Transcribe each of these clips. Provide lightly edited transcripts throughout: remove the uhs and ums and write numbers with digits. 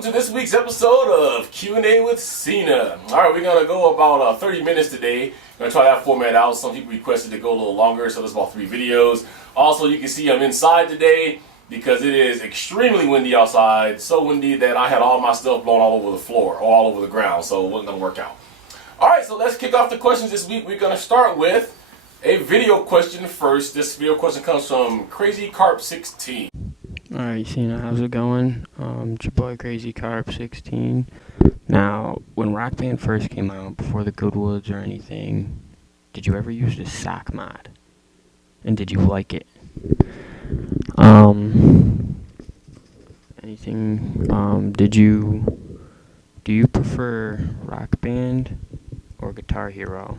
welcome to this week's episode of Q&A with Cena. Alright, we're going to go about 30 minutes today. We're going to try that format out. Some people requested to go a little longer, so there's about 3 videos. Also, you can see I'm inside today because it is extremely windy outside. So windy that I had all my stuff blown all over the floor, or all over the ground, so it wasn't going to work out. Alright, so let's kick off the questions this week. We're going to start with a video question first. This video question comes from Crazy Carp 16. Alright, Cena, how's it going? It's your boy Crazy Carp 16. Now, when Rock Band first came out, before the GoodWoods or anything, did you ever use the sockmod? And did you like it? Do you prefer Rock Band or Guitar Hero?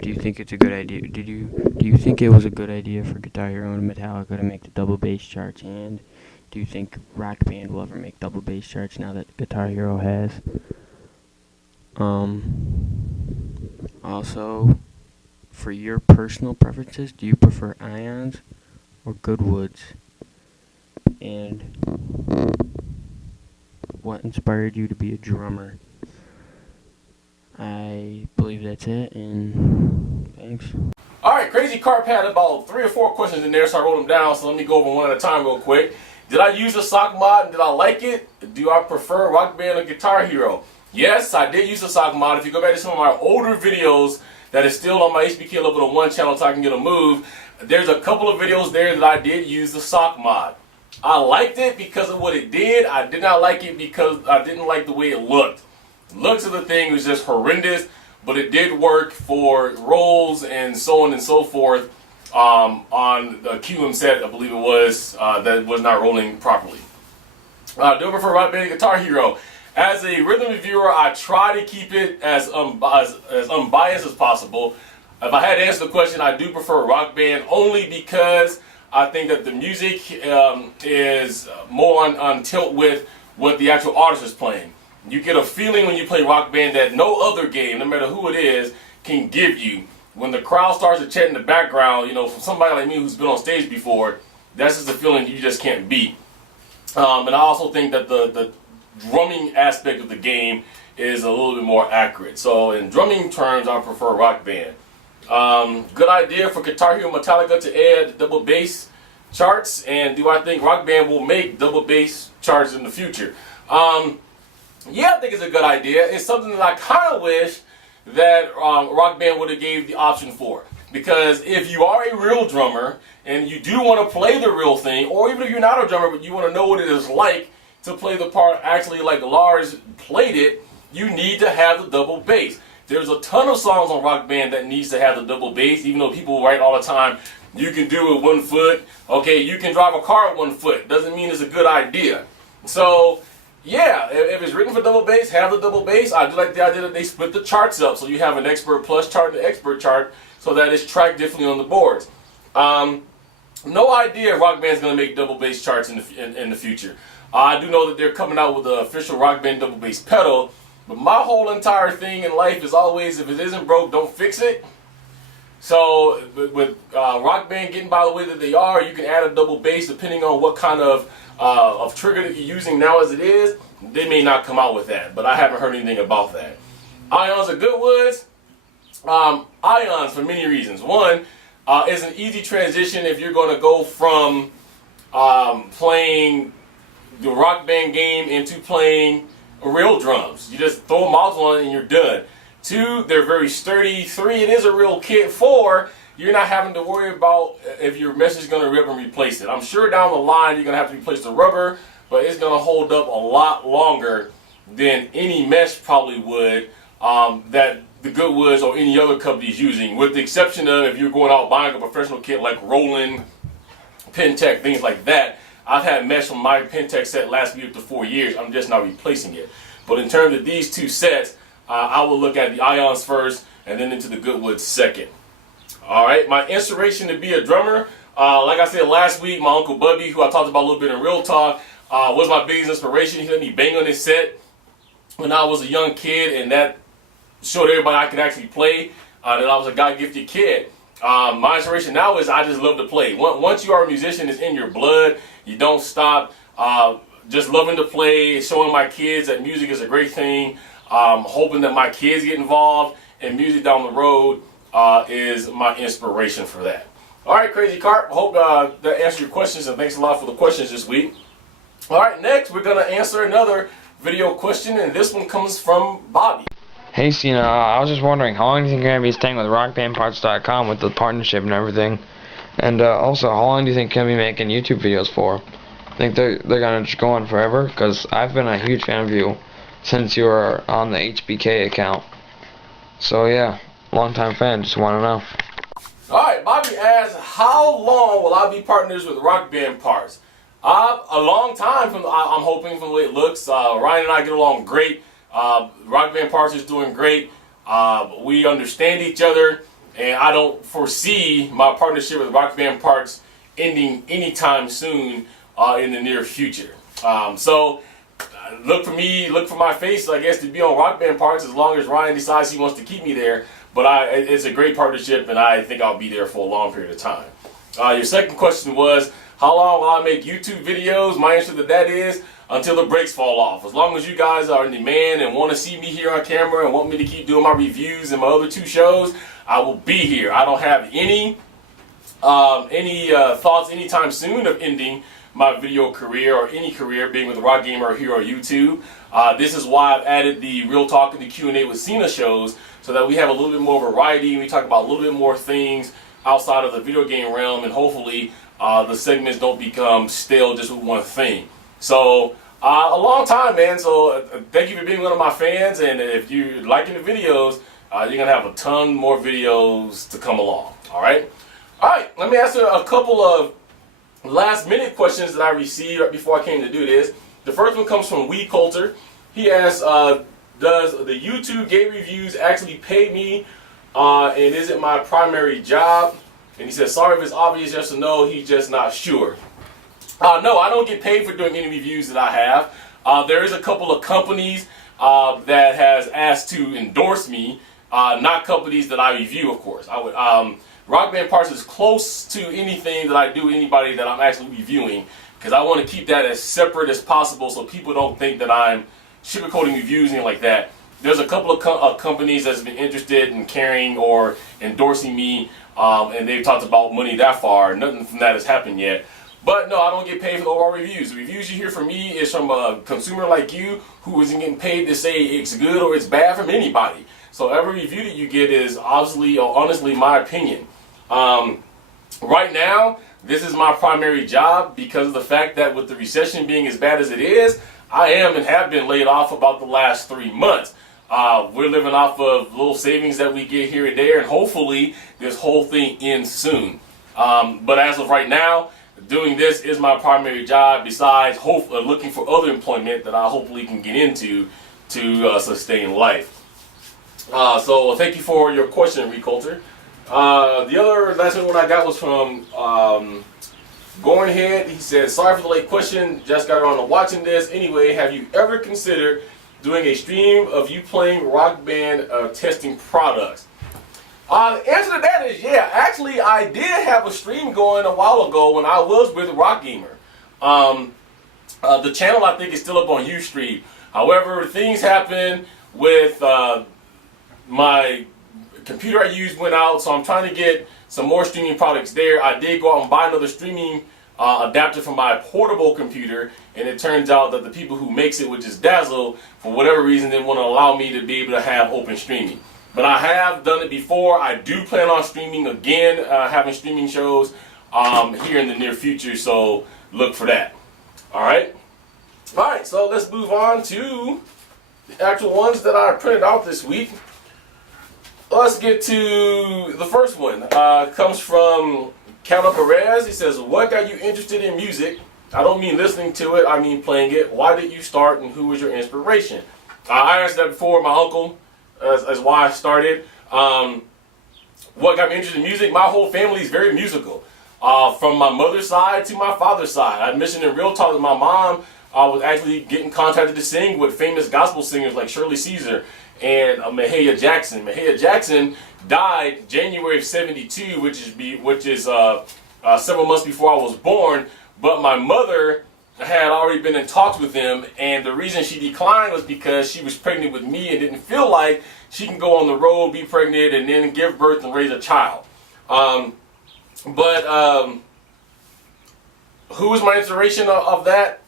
Do you think it's a good idea? Do you think it was a good idea for Guitar Hero and Metallica to make the double bass charts? And do you think Rock Band will ever make double bass charts now that Guitar Hero has? Also, for your personal preferences, do you prefer Ions or GoodWoods? And what inspired you to be a drummer? I believe that's it, and thanks. Alright, Crazy Carp had about 3 or 4 questions in there, so I wrote them down, so let me go over one at a time real quick. Did I use the sock mod and did I like it? Do I prefer Rock Band or Guitar Hero? Yes, I did use the sock mod. If you go back to some of my older videos that is still on my HBK Level 1 channel so I can get a move, there's a couple of videos there that I did use the sock mod. I liked it because of what it did. I did not like it because I didn't like the way it looked. Looks of the thing was just horrendous, but it did work for rolls and so on and so forth on the QM set, I believe it was, that was not rolling properly. Do I prefer Rock Band Guitar Hero? As a rhythm reviewer, I try to keep it as unbiased as possible. If I had to answer the question, I do prefer Rock Band only because I think that the music is more on tilt with what the actual artist is playing. You get a feeling when you play Rock Band that no other game, no matter who it is, can give you. When the crowd starts to chant in the background, you know, from somebody like me who's been on stage before, that's just a feeling you just can't beat. And I also think that the drumming aspect of the game is a little bit more accurate. So in drumming terms, I prefer Rock Band. Good idea for Guitar Hero Metallica to add double bass charts, and do I think Rock Band will make double bass charts in the future? Yeah, I think it's a good idea. It's something that I kind of wish that Rock Band would have gave the option for. Because if you are a real drummer and you do want to play the real thing, or even if you're not a drummer but you want to know what it is like to play the part actually like Lars played it, you need to have the double bass. There's a ton of songs on Rock Band that needs to have the double bass, even though people write all the time, you can do it with 1 foot. Okay, you can drive a car with 1 foot. Doesn't mean it's a good idea. So, yeah, if it's written for double bass, have the double bass. I do like the idea that they split the charts up, so you have an expert plus chart and an expert chart, so that it's tracked differently on the boards. No idea if Rock Band's going to make double bass charts in the future. I do know that they're coming out with the official Rock Band double bass pedal, but my whole entire thing in life is always, if it isn't broke, don't fix it. So with Rock Band getting by the way that they are, you can add a double bass depending on what kind of trigger that you're using now as it is. They may not come out with that, but I haven't heard anything about that. Ions or GoodWoods? Ions for many reasons. One, is an easy transition if you're going to go from playing the Rock Band game into playing real drums. You just throw a module on it and you're done. 2, they're very sturdy. 3, it is a real kit. 4, you're not having to worry about if your mesh is going to rip and replace it. I'm sure down the line you're going to have to replace the rubber, but it's going to hold up a lot longer than any mesh probably would that the GoodWoods or any other company is using, with the exception of if you're going out buying a professional kit like Roland, Pentec, things like that. I've had mesh from my Pentec set last me up to 4 years. I'm just not replacing it. But in terms of these 2 sets, I will look at the Ions first and then into the GoodWoods second. Alright, my inspiration to be a drummer, like I said last week, my Uncle Bubby, who I talked about a little bit in Real Talk, was my biggest inspiration. He let me bang on his set when I was a young kid, and that showed everybody I could actually play, that I was a God-gifted kid. My inspiration now is I just love to play. Once you are a musician, it's in your blood. You don't stop. Just loving to play, showing my kids that music is a great thing. Hoping that my kids get involved in music down the road is my inspiration for that. All right, Crazy Carp. I hope that answered your questions, and thanks a lot for the questions this week. All right, next we're going to answer another video question, and this one comes from Bobby. Hey Cena, I was just wondering, how long do you think you're going to be staying with rockbandparts.com with the partnership and everything? And also, how long do you think you're going to be making YouTube videos for? I think they're going to just go on forever? Because I've been a huge fan of you since you were on the HBK account. So yeah, long-time fan, just want to know. Alright, Bobby asks, how long will I be partners with Rock Band Parts? A long time, I'm hoping, from the way it looks. Ryan and I get along great. Rock Band Parts is doing great. We understand each other, and I don't foresee my partnership with Rock Band Parts ending anytime soon in the near future. So look for me, look for my face, I guess, to be on Rock Band Parts as long as Ryan decides he wants to keep me there. But it's a great partnership, and I think I'll be there for a long period of time. Your second question was, how long will I make YouTube videos? My answer to that is, until the brakes fall off. As long as you guys are in demand and want to see me here on camera and want me to keep doing my reviews and my other 2 shows, I will be here. I don't have any thoughts anytime soon of ending my video career or any career being with a rock gamer here on YouTube. This is why I've added the Real Talk and the Q&A with Cena shows, so that we have a little bit more variety and we talk about a little bit more things outside of the video game realm, and hopefully the segments don't become stale just with one thing. So a long time, man. So thank you for being one of my fans, and if you're liking the videos, you're gonna have a ton more videos to come along. All right, let me answer a couple of last minute questions that I received right before I came to do this. The first one comes from Weecoulter. He asks, does the YouTube game reviews actually pay me, and is it my primary job? And he says, sorry if it's obvious yes or no, he's just not sure. No, I don't get paid for doing any reviews that I have. There is a couple of companies that has asked to endorse me, not companies that I review, of course. Rock Band Parts is close to anything that I do, anybody that I'm actually reviewing, because I want to keep that as separate as possible so people don't think that I'm sugarcoating reviews and like that. There's a couple of companies that's been interested in carrying or endorsing me, and they've talked about money that far. Nothing from that has happened yet. But no, I don't get paid for the overall reviews. The reviews you hear from me is from a consumer like you who isn't getting paid to say it's good or it's bad from anybody. So every review that you get is obviously or honestly my opinion. Right now, this is my primary job because of the fact that with the recession being as bad as it is, I am and have been laid off about the last 3 months. We're living off of little savings that we get here and there, and hopefully this whole thing ends soon. But as of right now, doing this is my primary job, besides looking for other employment that I hopefully can get into to sustain life. So thank you for your question, Weecoulter. The other last one I got was from Goroonhead. He said, sorry for the late question, just got around to watching this. Anyway, have you ever considered doing a stream of you playing Rock Band testing products? The answer to that is yeah. Actually, I did have a stream going a while ago when I was with Rock Gamer. The channel I think is still up on Ustream. However, things happen with my computer I used went out, so I'm trying to get some more streaming products there. I did go out and buy another streaming adapter for my portable computer, and it turns out that the people who makes it, which is Dazzle, for whatever reason didn't want to allow me to be able to have open streaming. But I have done it before. I do plan on streaming again, having streaming shows here in the near future, so look for that. Alright, so let's move on to the actual ones that I printed out this week. Let's get to the first one. Comes from Catabarez. He says, what got you interested in music? I don't mean listening to it, I mean playing it. Why did you start, and who was your inspiration? I answered that before. My uncle is why I started. What got me interested in music? My whole family is very musical. From my mother's side to my father's side. I mentioned in Real Talk that my mom was actually getting contacted to sing with famous gospel singers like Shirley Caesar and Mahalia Jackson. Mahalia Jackson died January of '72, which is several months before I was born. But my mother had already been in talks with him, and the reason she declined was because she was pregnant with me and didn't feel like she can go on the road, be pregnant, and then give birth and raise a child. Who was my inspiration of that?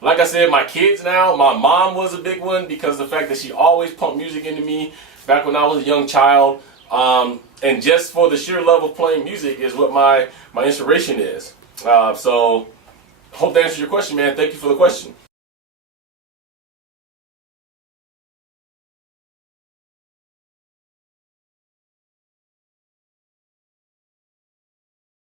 Like I said, my kids now. My mom was a big one because of the fact that she always pumped music into me back when I was a young child. And just for the sheer love of playing music is what my inspiration is. So, hope that answers your question, man. Thank you for the question.